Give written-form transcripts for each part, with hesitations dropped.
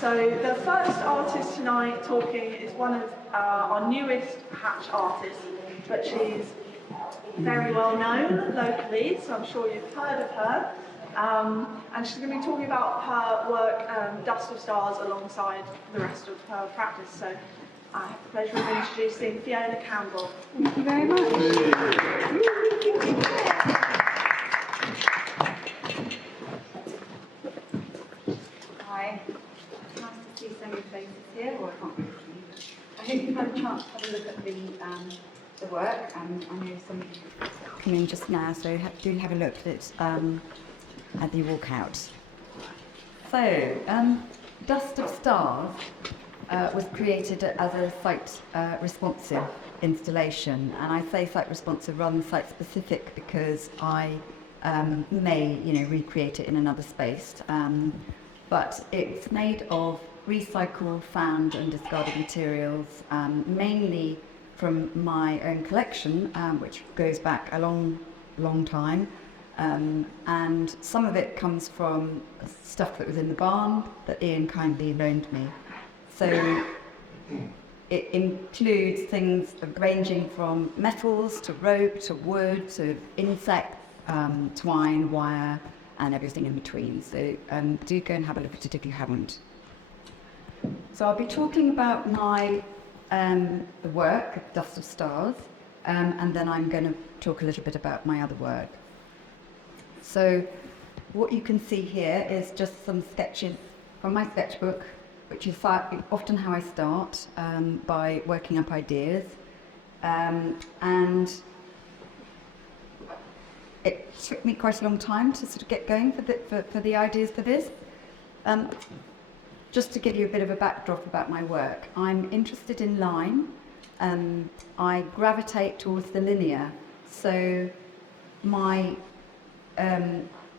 So the first artist tonight talking is one of our newest Hatch artists, but she's very well known locally, so I'm sure you've heard of her. And she's going to be talking about her work, Dust of Stars, alongside the rest of her practice. So I have the pleasure of introducing Fiona Campbell. Thank you very much. Hi. It's nice to see so many faces here. Well, I can't really see you. I hope you've had a chance to have a look at the work. I know some of you come in just now, so do have a look at it as you walk out. So, Dust of Stars was created as a site-responsive installation, and I say site-responsive rather than site-specific because I may, recreate it in another space. But it's made of recycled, found, and discarded materials, mainly from my own collection, which goes back a long time. And some of it comes from stuff that was in the barn that Ian kindly loaned me. So it includes things ranging from metals to rope to wood to insects, twine, wire, and everything in between. So do go and have a look at it if you haven't. So I'll be talking about my the work, Dust of Stars, and then I'm going to talk a little bit about my other work. So what you can see here is just some sketches from my sketchbook, which is often how I start, by working up ideas. And it took me quite a long time to sort of get going for the ideas for this. Just to give you a bit of a backdrop about my work, I'm interested in line. I gravitate towards the linear. So my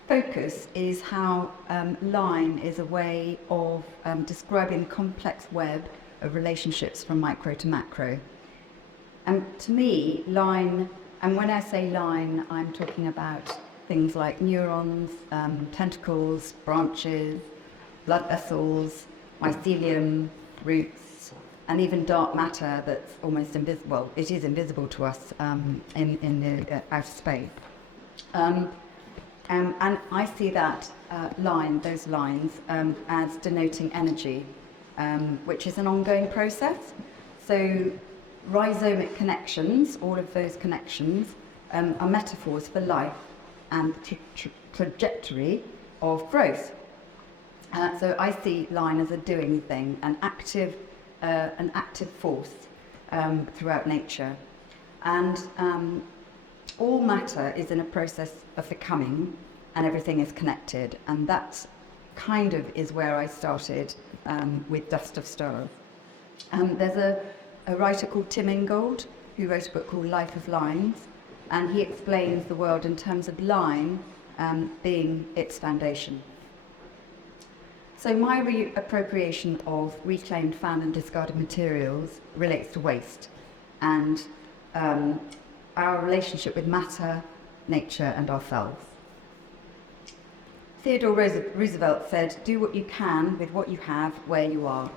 focus is how line is a way of describing the complex web of relationships from micro to macro. And to me, line, and when I say line, I'm talking about things like neurons, tentacles, branches, blood vessels, mycelium, roots, and even dark matter that's almost invisible. Well, it is invisible to us in the outer space. And I see that those lines, as denoting energy, which is an ongoing process. So rhizomic connections, all of those connections, are metaphors for life and trajectory of growth. So I see line as a doing thing, an active force throughout nature. And all matter is in a process of becoming, and everything is connected. And that kind of is where I started with Dust of Stars. There's a writer called Tim Ingold who wrote a book called Life of Lines, and he explains the world in terms of line being its foundation. So my reappropriation of reclaimed, found and discarded materials relates to waste and our relationship with matter, nature and ourselves. Theodore Roosevelt said, "Do what you can with what you have where you are."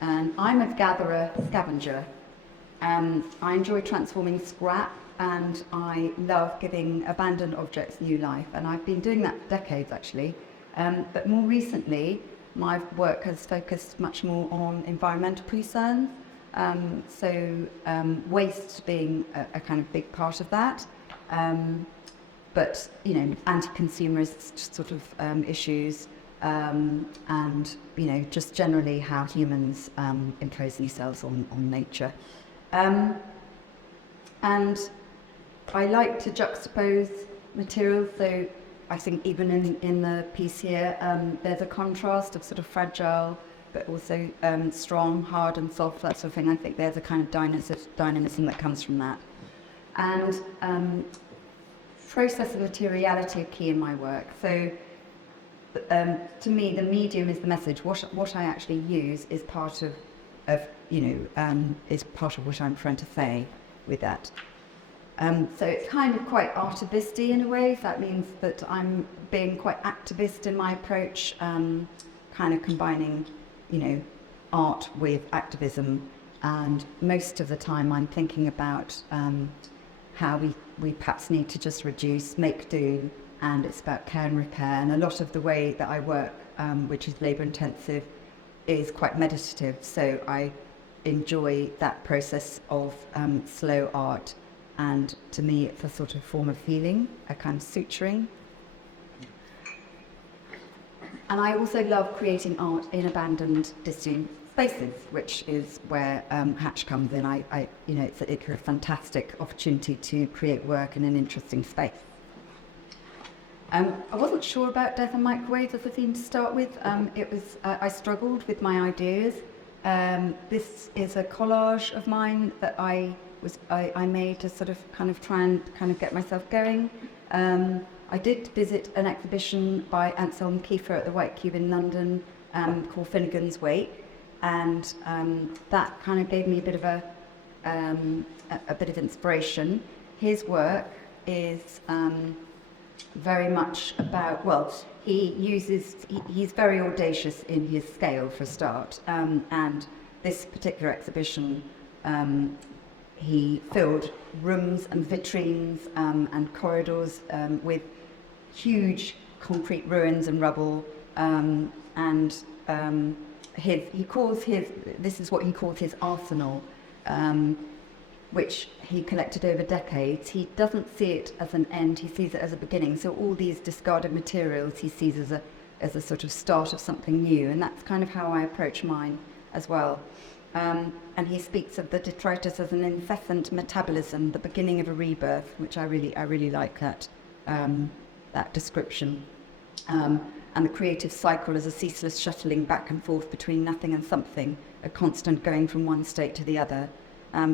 And I'm a gatherer, scavenger. I enjoy transforming scrap, and I love giving abandoned objects new life. And I've been doing that for decades, actually. But more recently, my work has focused much more on environmental concerns. Waste being a kind of big part of that. But, anti-consumerist sort of issues. And just generally how humans impose themselves on nature. And I like to juxtapose materials, so I think even in the piece here, there's a contrast of sort of fragile, but also strong, hard and soft, that sort of thing. I think there's a kind of dynamism that comes from that. And process and materiality are key in my work. So to me, the medium is the message. What I actually use is part of what I'm trying to say with that. So it's kind of quite artivisty in a way. That means that I'm being quite activist in my approach, kind of combining art with activism, and most of the time I'm thinking about how we perhaps need to just reduce, make do, and it's about care and repair. And a lot of the way that I work, which is labour intensive, is quite meditative, so I enjoy that process of slow art, and to me it's a sort of form of healing, a kind of suturing. And I also love creating art in abandoned, disused spaces, which is where Hatch comes in. It's a fantastic opportunity to create work in an interesting space. I wasn't sure about death and microwaves as a theme to start with. I struggled with my ideas. This is a collage of mine that I made to sort of try and get myself going. I did visit an exhibition by Anselm Kiefer at the White Cube in London called Finnegan's Wake, and that kind of gave me a bit of inspiration. His work is very much about, he's very audacious in his scale for a start, and this particular exhibition, he filled rooms and vitrines and corridors with huge concrete ruins and rubble, this is what he calls his arsenal, which he collected over decades. He doesn't see it as an end, he sees it as a beginning. So all these discarded materials he sees as a sort of start of something new, and that's kind of how I approach mine as well. And he speaks of the detritus as an incessant metabolism, the beginning of a rebirth, which I really like that description. And the creative cycle as a ceaseless shuttling back and forth between nothing and something, a constant going from one state to the other,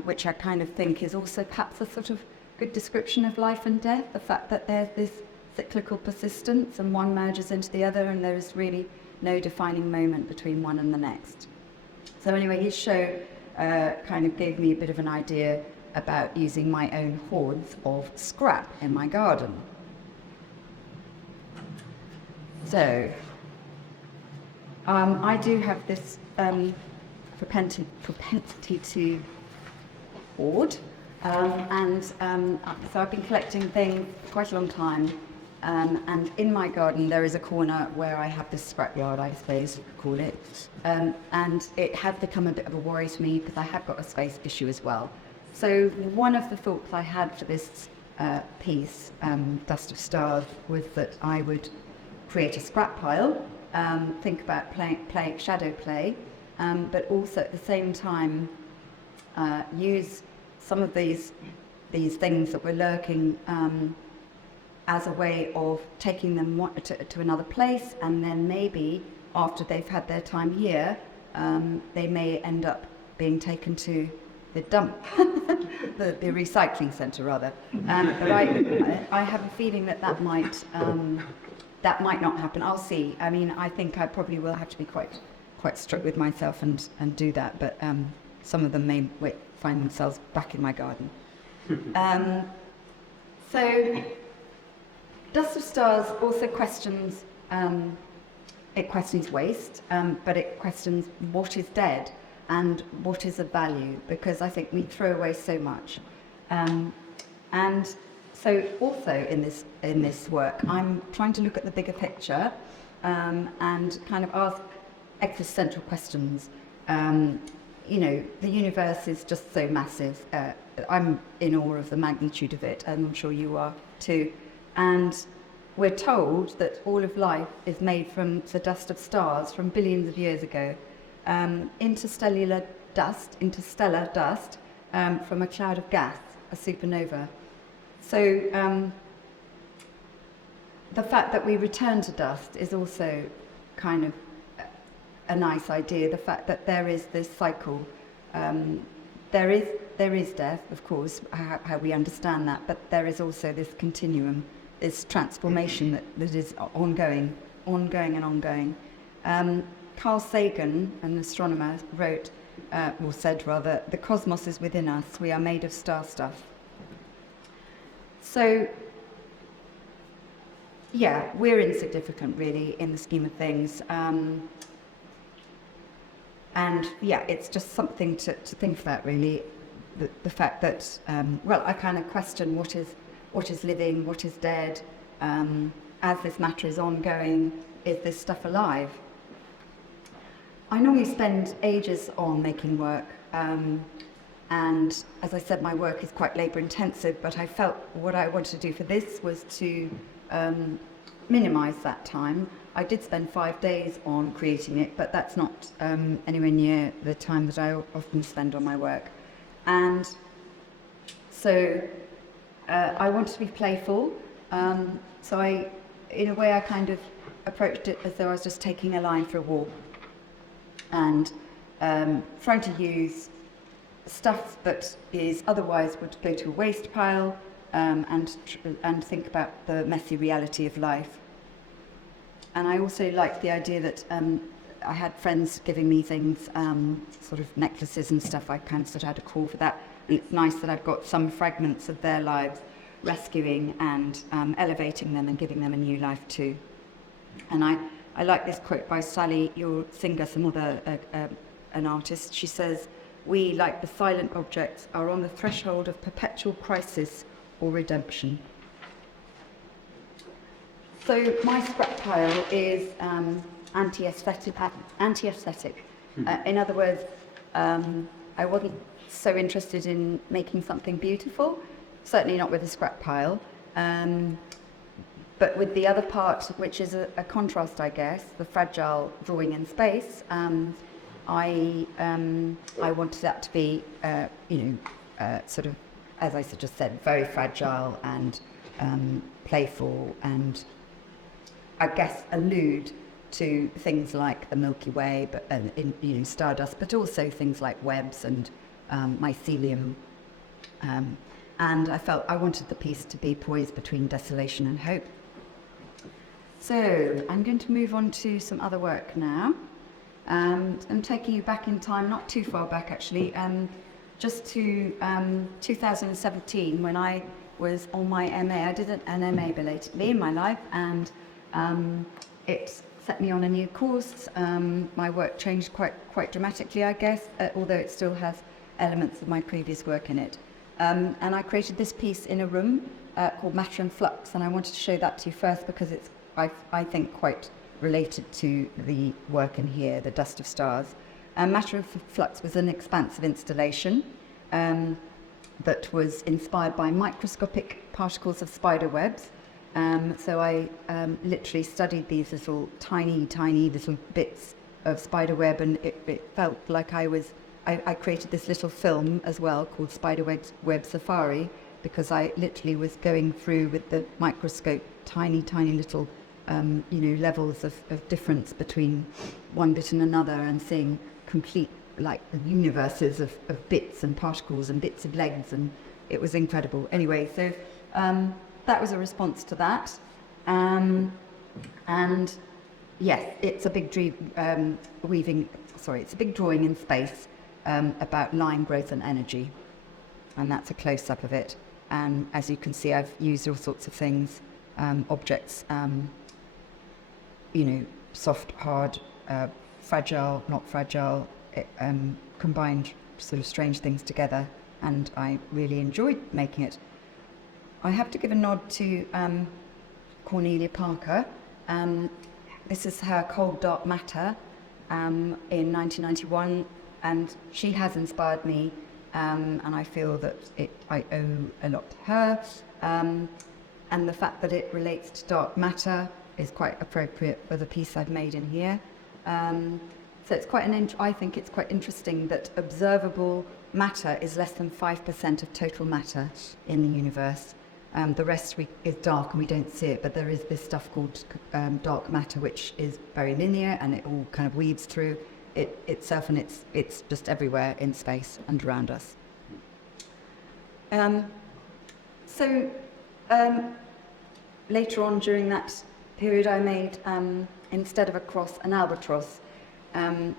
which I kind of think is also perhaps a sort of good description of life and death, the fact that there's this cyclical persistence and one merges into the other and there is really no defining moment between one and the next. So anyway, his show kind of gave me a bit of an idea about using my own hoards of scrap in my garden. So, I do have this propensity to hoard, so I've been collecting things for quite a long time, and in my garden there is a corner where I have this scrapyard, I suppose you could call it, and it has become a bit of a worry to me because I have got a space issue as well. So one of the thoughts I had for this piece, Dust of Stars, was that I would create a scrap pile, think about playing shadow play, but also at the same time use some of these things that were lurking as a way of taking them to another place, and then maybe after they've had their time here, they may end up being taken to the dump, the recycling centre rather. But I have a feeling that might not happen. I'll see. I mean, I think I probably will have to be quite strict with myself and do that, but some of them may find themselves back in my garden. So Dust of Stars also questions waste, but it questions what is dead and what is of value, because I think we throw away so much. And so also in this work, I'm trying to look at the bigger picture and kind of ask existential questions. The universe is just so massive. I'm in awe of the magnitude of it, and I'm sure you are too. And we're told that all of life is made from the dust of stars from billions of years ago, interstellar dust from a cloud of gas, a supernova. So the fact that we return to dust is also kind of a nice idea. The fact that there is this cycle, there is death, of course, how we understand that, but there is also this continuum, this transformation that is ongoing. Carl Sagan, an astronomer, said, the cosmos is within us. We are made of star stuff. So, yeah, we're insignificant, really, in the scheme of things. And yeah, it's just something to think about, really. The fact that, well, I kind of question what is living, what is dead, as this matter is ongoing, is this stuff alive? I normally spend ages on making work, and as I said, my work is quite labour intensive, but I felt what I wanted to do for this was to minimise that time. I did spend 5 days on creating it, but that's not anywhere near the time that I often spend on my work. And so I wanted to be playful, so in a way I kind of approached it as though I was just taking a line for a walk and trying to use stuff that is otherwise would go to a waste pile, and think about the messy reality of life. And I also liked the idea that I had friends giving me things, sort of necklaces and stuff. I kind of sort of had a call for that. And it's nice that I've got some fragments of their lives, rescuing and elevating them and giving them a new life too. And I like this quote by Sally Singer, an artist. She says, "We, like the silent objects, are on the threshold of perpetual crisis or redemption." So my scrap pile is anti-aesthetic. In other words, I wasn't so interested in making something beautiful, certainly not with a scrap pile, but with the other part, which is a contrast, I guess, the fragile drawing in space. I wanted that to be, sort of, as I just said, very fragile and playful, and I guess allude to things like the Milky Way, but stardust, but also things like webs and mycelium. And I felt I wanted the piece to be poised between desolation and hope. So I'm going to move on to some other work now. I'm taking you back in time, not too far back actually, just to 2017 when I was on my MA. I did an MA belatedly in my life, and it set me on a new course. My work changed quite dramatically, I guess, although it still has elements of my previous work in it. And I created this piece in a room called Matter and Flux, and I wanted to show that to you first because it's, I think, quite related to the work in here, The Dust of Stars. Matter and Flux was an expansive installation that was inspired by microscopic particles of spider webs. So I literally studied these little tiny little bits of spider web, and it felt like I created this little film as well called Spider Web Safari, because I literally was going through with the microscope tiny little levels of difference between one bit and another, and seeing complete like universes of bits and particles and bits of legs, and it was incredible. Anyway, so that was a response to that, and yes, it's a big it's a big drawing in space about line growth and energy, and that's a close-up of it. And as you can see, I've used all sorts of things, objects, soft, hard, fragile, not fragile, combined sort of strange things together, and I really enjoyed making it. I have to give a nod to Cornelia Parker. This is her Cold Dark Matter in 1991, and she has inspired me, and I feel that I owe a lot to her. And the fact that it relates to dark matter is quite appropriate for the piece I've made in here. So it's I think it's quite interesting that observable matter is less than 5% of total matter in the universe. The rest is dark and we don't see it, but there is this stuff called dark matter, which is very linear, and it all kind of weaves through itself, and it's just everywhere in space and around us. Later on during that period, I made, instead of a cross, an albatross. And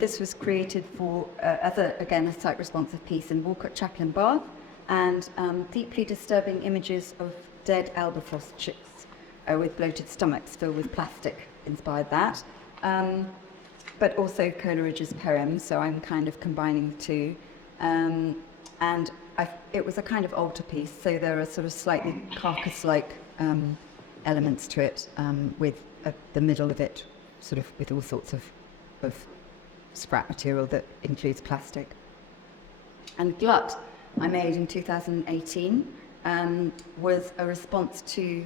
this was created for, as a site responsive piece in Walcott Chapel in Bath, and deeply disturbing images of dead albatross chicks with bloated stomachs filled with plastic inspired that. but also Coleridge's poem, so I'm kind of combining the two. And it was a kind of altarpiece, so there are sort of slightly carcass-like elements to it, with the middle of it sort of with all sorts of scrap material that includes plastic. And Glut, I made in 2018, was a response to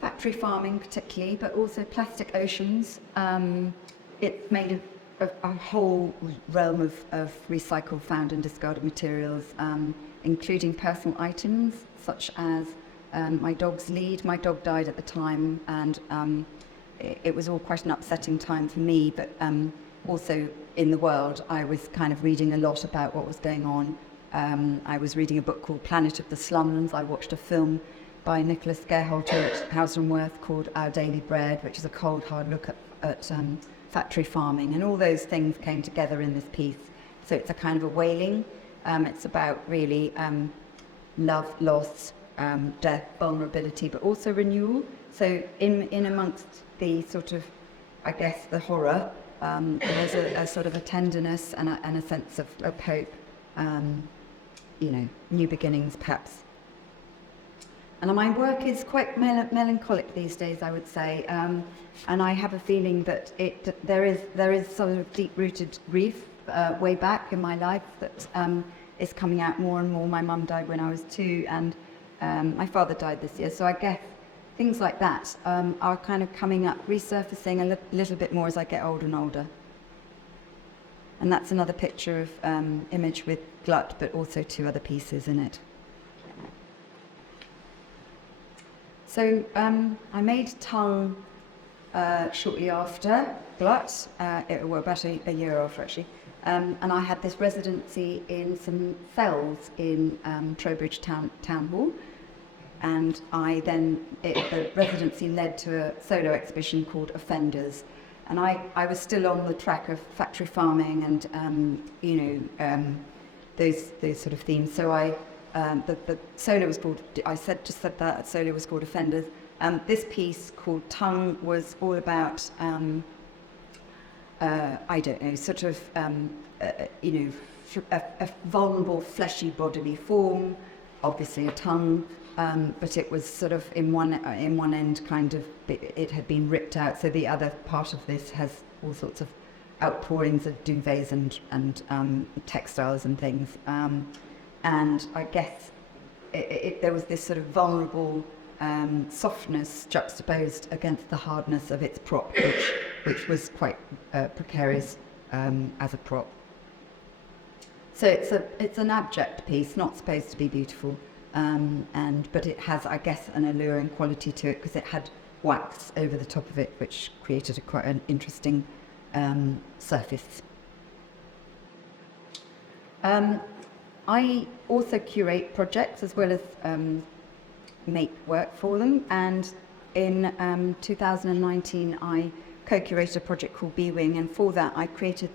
factory farming particularly, but also plastic oceans. It's made of a whole realm of recycled, found and discarded materials, including personal items such as my dog's lead. My dog died at the time, and it was all quite an upsetting time for me, but also in the world. I was kind of reading a lot about what was going on. I was reading a book called Planet of the Slums. I watched a film by Nicholas Gerholter at Houser and Worth called Our Daily Bread, which is a cold, hard look at factory farming. And all those things came together in this piece. So it's a kind of a wailing. It's about really love, loss, death, vulnerability, but also renewal. So in amongst the sort of, I guess, the horror, there's a sort of a tenderness and a sense of hope, new beginnings perhaps. And my work is quite melancholic these days, I would say, and I have a feeling that there is sort of deep-rooted grief way back in my life that is coming out more and more. My mum died when I was 2, and my father died this year, so I guess things like that are kind of coming up, resurfacing a little bit more as I get older and older. And that's another picture of image with Glut, but also 2 other pieces in it. So I made Tongue shortly after Glut, about a year after actually, and I had this residency in some cells in Trowbridge Town Hall, and the residency led to a solo exhibition called Offenders, and I was still on the track of factory farming and those sort of themes. So the solo was called, just said that solo was called Offenders. This piece called Tongue was all about, I don't know, sort of, a vulnerable fleshy bodily form, obviously a tongue, but it was sort of in one end kind of, it had been ripped out, so the other part of this has all sorts of outpourings of duvets and textiles and things. And I guess there was this sort of vulnerable softness juxtaposed against the hardness of its prop, which was quite precarious as a prop. So it's an abject piece, not supposed to be beautiful, but it has, I guess, an alluring quality to it because it had wax over the top of it, which created quite an interesting surface. I also curate projects as well as make work for them, and in 2019 I co-curated a project called B-Wing, and for that I created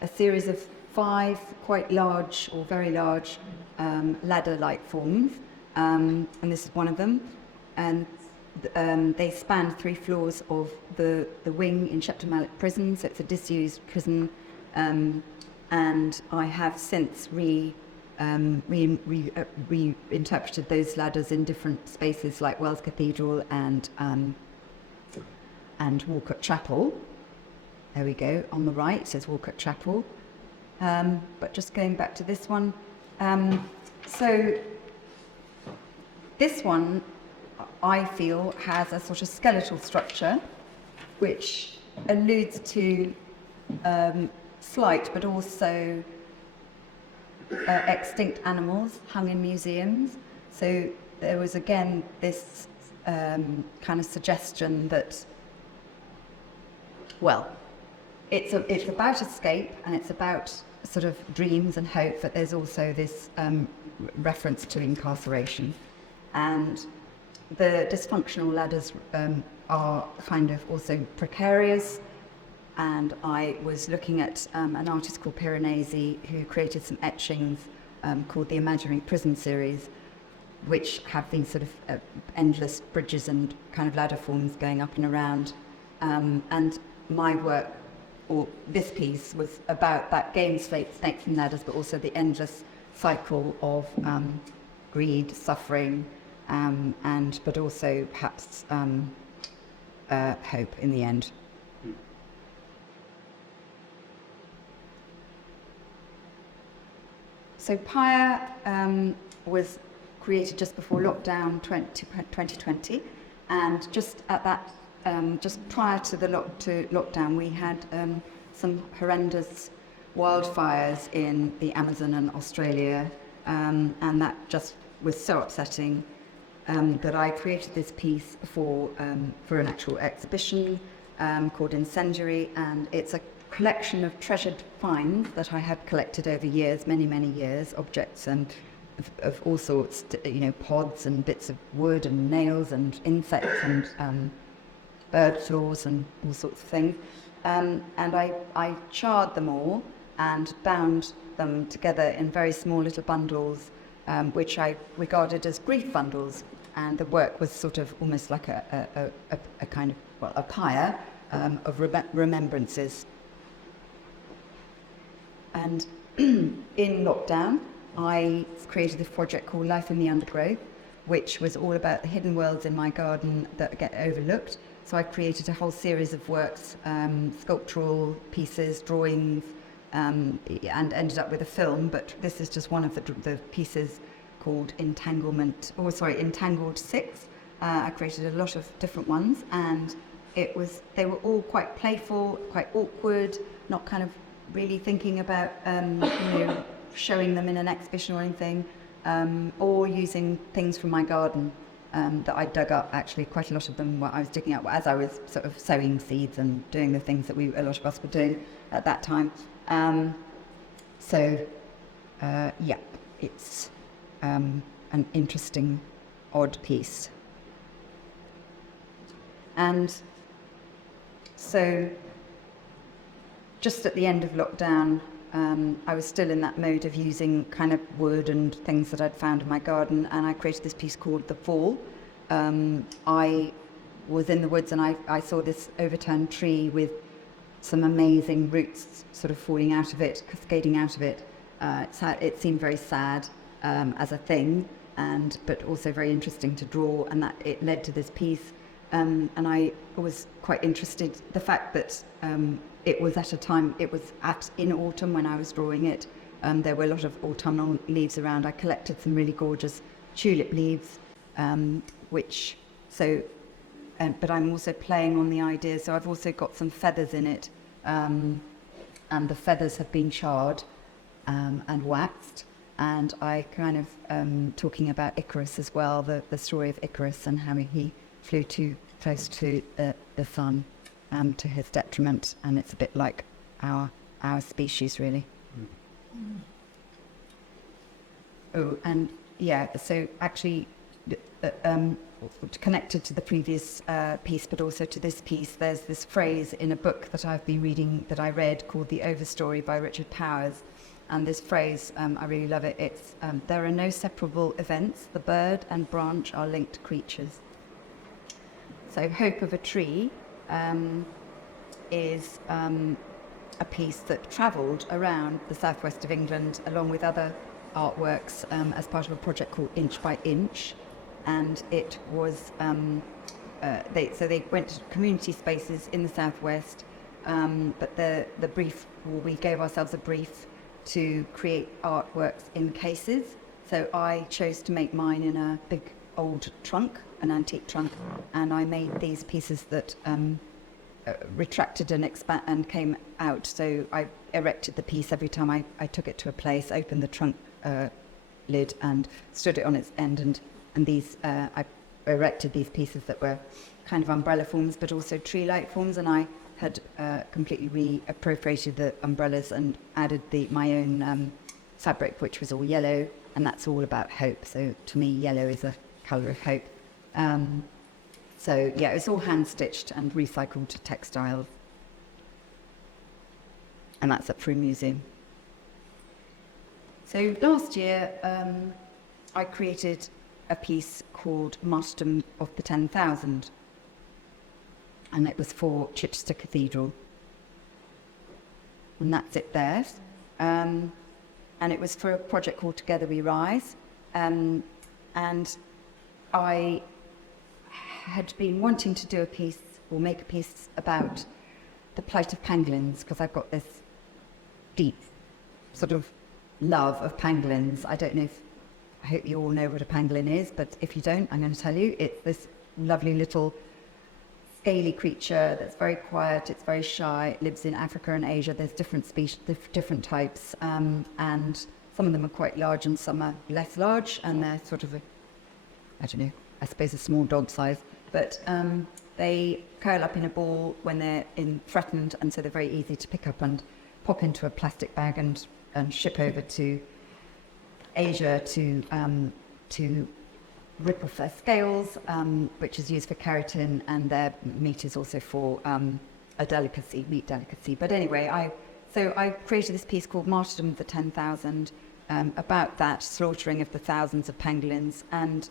a series of 5 quite large or very large ladder-like forms, and this is one of them, and they span 3 floors of the wing in Shepton Mallet Prison, so it's a disused prison, and I have since reinterpreted those ladders in different spaces like Wells Cathedral and Walcott Chapel. There we go, on the right it says Walcott Chapel. But just going back to this one, so this one I feel has a sort of skeletal structure which alludes to flight, but also extinct animals hung in museums. So there was again this kind of suggestion that, well, it's about escape and it's about sort of dreams and hope, but there's also this reference to incarceration. And the dysfunctional ladders are kind of also precarious. And I was looking at an artist called Piranesi who created some etchings called the Imaginary Prison series, which have these sort of endless bridges and kind of ladder forms going up and around. And my work or this piece was about that game snakes and ladders, but also the endless cycle of greed, suffering, but also perhaps hope in the end. So Pyre was created just before lockdown 2020, and just at that, just prior to the lockdown, we had some horrendous wildfires in the Amazon and Australia, and that just was so upsetting that I created this piece for an actual exhibition called Incendiary, and it's a collection of treasured finds that I had collected over years, many years, objects and of all sorts, pods and bits of wood and nails and insects and bird claws and all sorts of things. And I charred them all and bound them together in very small little bundles, which I regarded as grief bundles. And the work was sort of almost like a kind of, well, a pyre of remembrances. And in lockdown, I created this project called Life in the Undergrowth, which was all about the hidden worlds in my garden that get overlooked. So I created a whole series of works, sculptural pieces, drawings, and ended up with a film. But this is just one of the pieces called Entangled 6. I created a lot of different ones, and they were all quite playful, quite awkward, not kind of really thinking about showing them in an exhibition or anything, or using things from my garden that I dug up. Actually, quite a lot of them I was digging up as I was sort of sowing seeds and doing the things that a lot of us were doing at that time. It's an interesting, odd piece. And so just at the end of lockdown, I was still in that mode of using kind of wood and things that I'd found in my garden, and I created this piece called The Fall. I was in the woods and I saw this overturned tree with some amazing roots sort of falling out of it, cascading out of it. It seemed very sad as a thing, but also very interesting to draw, and that it led to this piece. And I was quite interested, the fact that it was at a time, in autumn when I was drawing it. There were a lot of autumnal leaves around. I collected some really gorgeous tulip leaves, but I'm also playing on the idea, so I've also got some feathers in it, and the feathers have been charred and waxed, and I kind of talking about Icarus as well, the story of Icarus and how he flew too close to the sun, to his detriment, and it's a bit like our species, really. Mm. Oh, and yeah, so actually, connected to the previous piece, but also to this piece, there's this phrase in a book that I've been reading, that I read, called The Overstory by Richard Powers. And this phrase, I really love it. It's, there are no separable events. The bird and branch are linked creatures. So Hope of a Tree is a piece that travelled around the southwest of England along with other artworks as part of a project called Inch by Inch. And it was, they went to community spaces in the southwest, but the brief, we gave ourselves a brief to create artworks in cases. So I chose to make mine in a big old trunk, an antique trunk, and I made these pieces that retracted and came out. So I erected the piece every time I took it to a place, opened the trunk lid and stood it on its end, and these I erected these pieces that were kind of umbrella forms but also tree-like forms, and I had completely reappropriated the umbrellas and added my own fabric, which was all yellow, and that's all about hope. So to me, yellow is a colour of hope. So yeah, it's all hand-stitched and recycled textiles, and that's at Frome Museum. So last year, I created a piece called Martyrdom of the 10,000, and it was for Chichester Cathedral. and that's it there. And it was for a project called Together We Rise. And I had been wanting to do a piece or make a piece about the plight of pangolins, because I've got this deep sort of love of pangolins. I hope you all know what a pangolin is, but if you don't, I'm going to tell you. It's this lovely little scaly creature that's very quiet, it's very shy, it lives in Africa and Asia. There's different species, different types, and some of them are quite large and some are less large, and they're sort of I suppose a small dog size, but they curl up in a ball when they're threatened, and so they're very easy to pick up and pop into a plastic bag and ship over to Asia to rip off their scales, which is used for keratin, and their meat is also for a delicacy, meat delicacy. But anyway, I created this piece called Martyrdom of the 10,000, about that slaughtering of the thousands of pangolins, and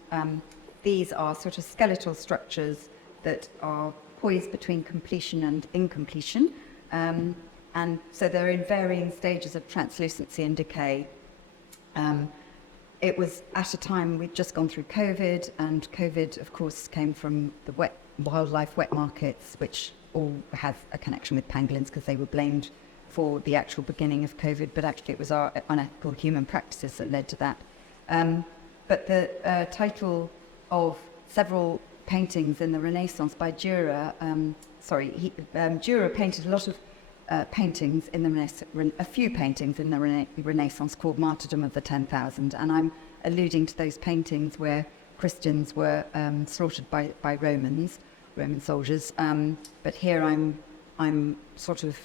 these are sort of skeletal structures that are poised between completion and incompletion, and so they're in varying stages of translucency and decay. It was at a time we'd just gone through COVID, and COVID, of course, came from the wildlife wet markets, which all has a connection with pangolins because they were blamed for the actual beginning of COVID, but actually it was our unethical human practices that led to that. But the title of several paintings in the Renaissance by Dürer, Dürer painted a lot of paintings in the a few paintings in the Renaissance called Martyrdom of the 10,000, and I'm alluding to those paintings where Christians were slaughtered by Roman soldiers. But here I'm sort of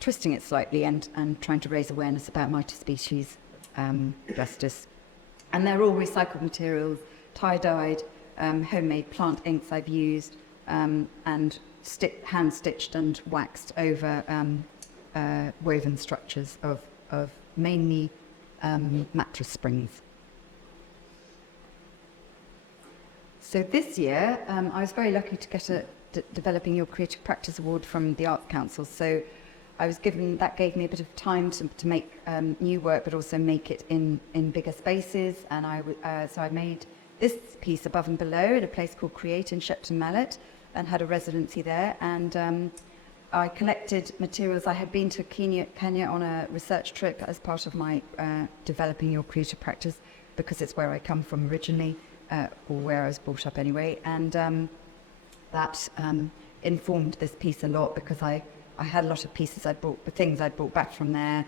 twisting it slightly and trying to raise awareness about multi-species justice. And they're all recycled materials, tie-dyed, homemade plant inks I've used, and hand-stitched and waxed over woven structures of mainly mattress springs. So this year, I was very lucky to get a Developing Your Creative Practice Award from the Arts Council. So that gave me a bit of time to make new work, but also make it in bigger spaces. And so I made this piece Above and Below at a place called Create in Shepton Mallet, and had a residency there. And I collected materials. I had been to Kenya on a research trip as part of my Developing Your Creative Practice, because it's where I come from originally, or where I was brought up anyway. And that informed this piece a lot, because I had a lot of pieces things I'd brought back from there,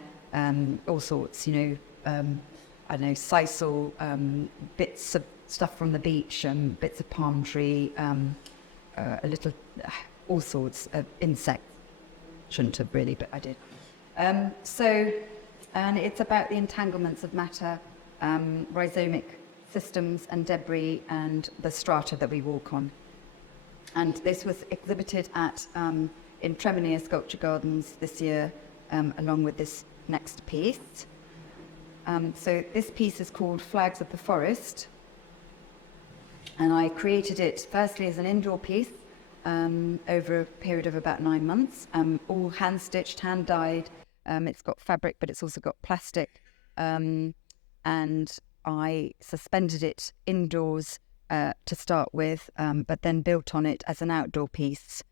all sorts, I don't know, sisal, bits of stuff from the beach, bits of palm tree, all sorts of insects. Shouldn't have really, but I did. And it's about the entanglements of matter, rhizomic systems and debris, and the strata that we walk on. And this was exhibited in Tremenier Sculpture Gardens this year, along with this next piece. So this piece is called Flags of the Forest, and I created it firstly as an indoor piece over a period of about 9 months, all hand-stitched, hand-dyed. It's got fabric, but it's also got plastic, and I suspended it indoors to start with, but then built on it as an outdoor piece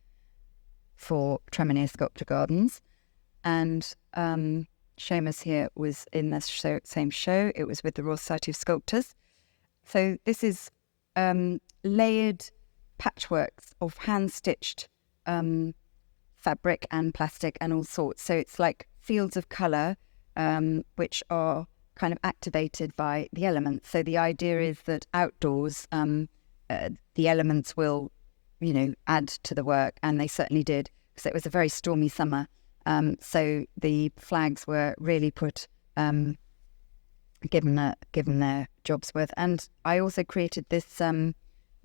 for Tremenier Sculpture Gardens. And Seamus here was in the same show. It was with the Royal Society of Sculptors. So this is layered patchworks of hand-stitched fabric and plastic and all sorts. So it's like fields of colour, which are kind of activated by the elements. So the idea is that outdoors, the elements will, add to the work, and they certainly did, because it was a very stormy summer. So the flags were really given their job's worth. And I also created this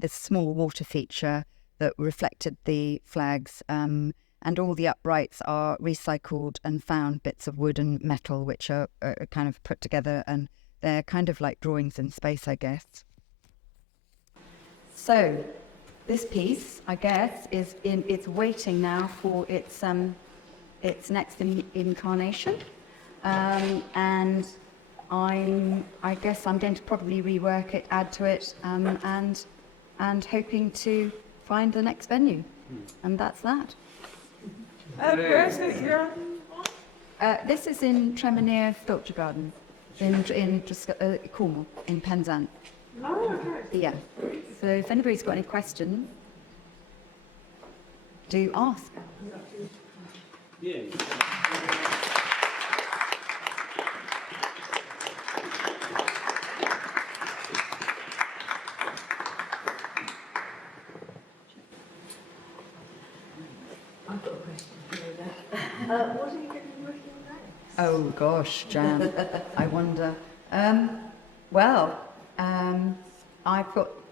small water feature that reflected the flags, and all the uprights are recycled and found bits of wood and metal, which are kind of put together, and they're kind of like drawings in space, I guess. So this piece, I guess, it's waiting now for its its next incarnation, and I guess I'm going to probably rework it, add to it, and hoping to find the next venue, and that's that. Where is it? This is in Tremenier Sculpture Garden, in Cornwall, in Penzance. Oh, okay. Yeah. So if anybody's got any questions, do ask. Yeah. I've got a question for you there. What are you going to be working on next? Oh gosh, Jan, I wonder.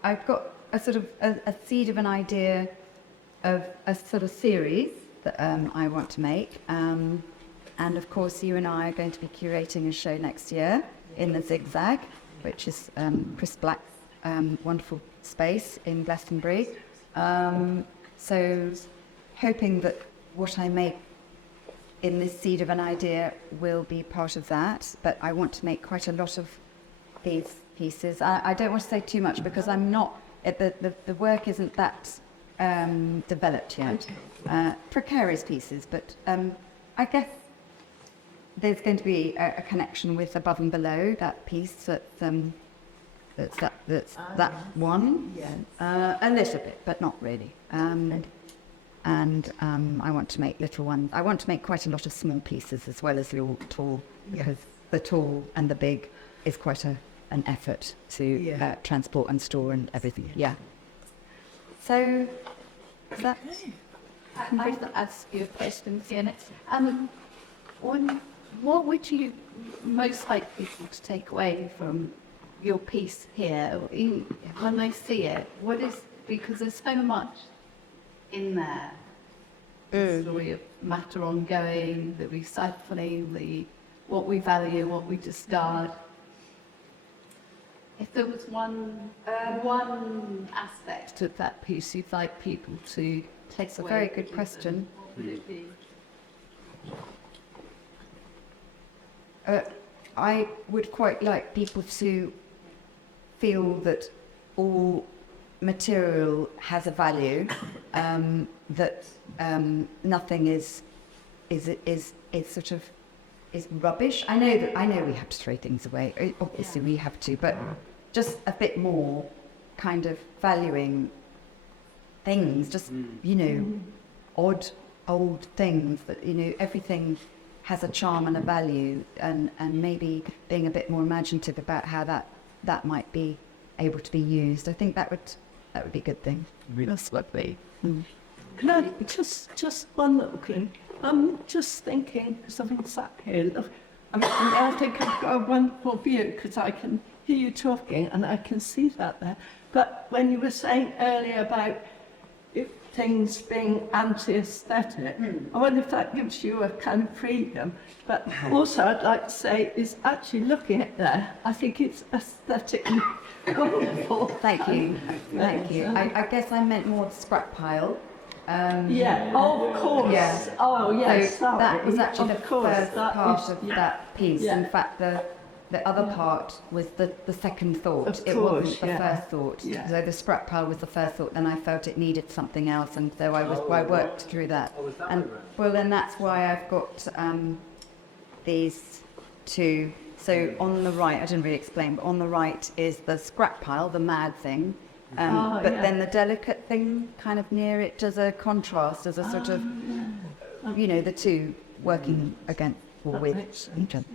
I've got a sort of a seed of an idea of a sort of series that I want to make, and of course you and I are going to be curating a show next year in the Zigzag, which is Chris Black's wonderful space in Glastonbury. So hoping that what I make in this seed of an idea will be part of that, but I want to make quite a lot of these pieces. I don't want to say too much because I'm not, the work isn't that developed yet. Precarious pieces, but I guess there's going to be a connection with Above and Below, that piece that's that one. Yes. A little bit, but not really. And I want to make little ones. I want to make quite a lot of small pieces as well as the all tall, because the tall and the big is quite an effort to transport and store and everything. Yeah. So, is that? I'd like to ask you a question, Fiona. What would you most like people to take away from your piece here when they see it? What is, because there's so much in there. The story of matter ongoing, the recycling, what we value, what we discard. If there was one aspect of that piece you'd like people to take It's a away, very good question. what would it be? I would quite like people to feel that all material has a value, that nothing is sort of is rubbish. I know we have to throw things away. Obviously we have to, but just a bit more kind of valuing things, just odd old things that everything has a charm and a value, and maybe being a bit more imaginative about how that might be able to be used. I think that would be a good thing. That's lovely. Can I just one little thing? I'm just thinking, because I've been sat here, I think I've got a wonderful view because I can hear you talking and I can see that there. But when you were saying earlier about things being anti-aesthetic, I wonder if that gives you a kind of freedom. But also I'd like to say is actually looking at there, I think it's aesthetically wonderful. Thank you. I guess I meant more the scrap pile. Of course. Yeah. Oh, yes. So that was actually the Of course, first that part is- of that piece. Yeah. In fact, the other part was the second thought. Of It course, wasn't the first thought. Yeah. So the scrap pile was the first thought, and I felt it needed something else, and so I worked through that. And then that's why I've got these two. So on the right, I didn't really explain, but on the right is the scrap pile, the mad thing. Then the delicate thing kind of near it does a contrast, as a sort of, the two working against or with each other.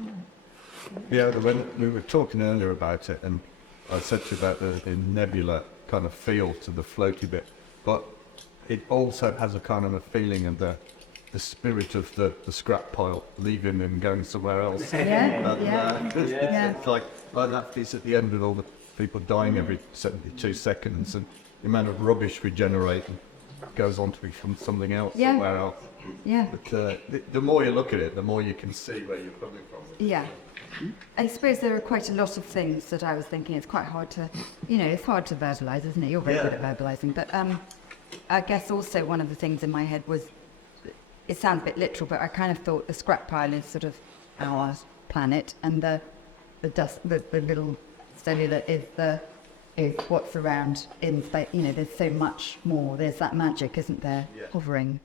Yeah, when we were talking earlier about it, and I said to you about the nebula kind of feel to the floaty bit, but it also has a kind of a feeling of the spirit of the scrap pile leaving and going somewhere else. It's like that piece at the end with all the people dying every 72 seconds, and the amount of rubbish we generate goes on to become something else somewhere else. Yeah. But the more you look at it, the more you can see where you're coming from. Yeah. I suppose there are quite a lot of things that I was thinking. It's quite hard to, it's hard to verbalise, isn't it? You're very good at verbalising. But I guess also one of the things in my head was, it sounds a bit literal, but I kind of thought the scrap pile is sort of our planet, and the dust, the little cellulite is what's around in space. You know, there's so much more. There's that magic, isn't there, hovering.